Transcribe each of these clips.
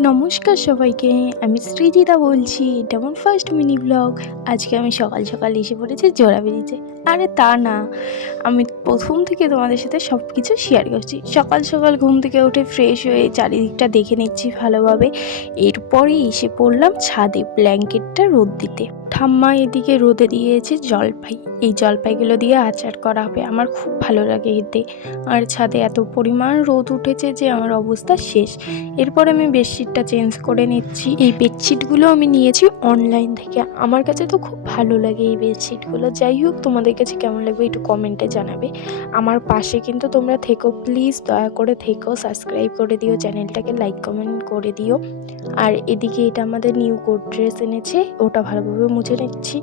নমস্কার সবাইকে, আমি সৃজিতা বলছি। এটা আমার ফার্স্ট মিনি ব্লগ। আজকে আমি সকাল সকাল এসে পড়েছি জোড়া ব্রিজে। আরে তা না, আমি প্রথম থেকে তোমাদের সাথে সব কিছু শেয়ার করছি। সকাল সকাল ঘুম থেকে উঠে ফ্রেশ হয়ে চারিদিকটা দেখে নিচ্ছি ভালোভাবে। এরপরে এসে পড়লাম ছাদে ব্ল্যাঙ্কেটটা রোদ দিতে। ঠাম্মা এদিকে রোদে দিয়েছে জলপাই। এই জলপাইগুলো দিয়ে আচার করা হবে, আমার খুব ভালো লাগে এতে। আর ছাদে এত পরিমাণ রোদ উঠেছে যে আমার অবস্থা শেষ। এরপর আমি বেডশিটটা চেঞ্জ করে নিচ্ছি। এই বেডশিটগুলো আমি নিয়েছি অনলাইন থেকে। আমার কাছে তো খুব ভালো লাগে এই বেডশিটগুলো। যাই হোক, তোমাদের কাছে কেমন লাগবে একটু কমেন্টে জানাবে। আমার পাশে কিন্তু তোমরা থেকো, প্লিজ দয়া করে থেকো, সাবস্ক্রাইব করে দিও, চ্যানেলটাকে লাইক কমেন্ট করে দিও। আর এদিকে এটা আমাদের নিউ গোদরেজ এনেছে, ওটা ভালোভাবে মুছে নিচ্ছি।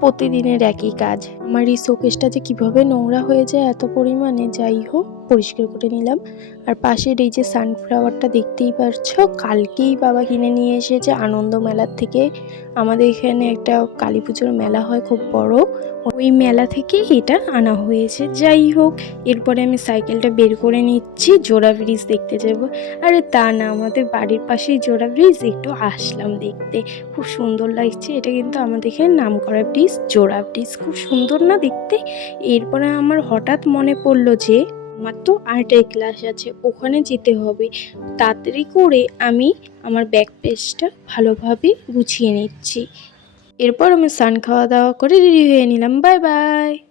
প্রতিদিনের একই কাজ। আমার এই শোকেসটা যে কীভাবে নোংরা হয়ে যায় এত পরিমাণে, যাই হোক পরিষ্কার করে নিলাম। আর পাশের এই যে সানফ্লাওয়ারটা দেখতেই পারছো, কালকেই বাবা কিনে নিয়ে এসেছে আনন্দ মেলার থেকে। আমাদের এখানে একটা কালী পুজোর মেলা হয় খুব বড়, ওই মেলা থেকে এটা আনা হয়েছে। যাই হোক, এরপরে আমি সাইকেলটা বের করে নিচ্ছি, জোড়া ব্রিজ দেখতে যাব। আরে তা না, আমাদের বাড়ির পাশেই জোড়া ব্রিজ, একটু আসলাম দেখতে। খুব সুন্দর লাগছে। এটা কিন্তু আমাদের এখানে নামকরা ব্রিজ, জোড়া ব্রিজ। খুব সুন্দর না দেখতে? এরপরে আমার হঠাৎ মনে পড়লো যে আমার তো আর্টের ক্লাস আছে, ওখানে যেতে হবে। তাড়াতাড়ি করে আমি আমার ব্যাগ পেজটা ভালোভাবে গুছিয়ে নিচ্ছি। এরপর আমি খাওয়া দাওয়া করে রেডি হয়ে নিলাম। Bye bye.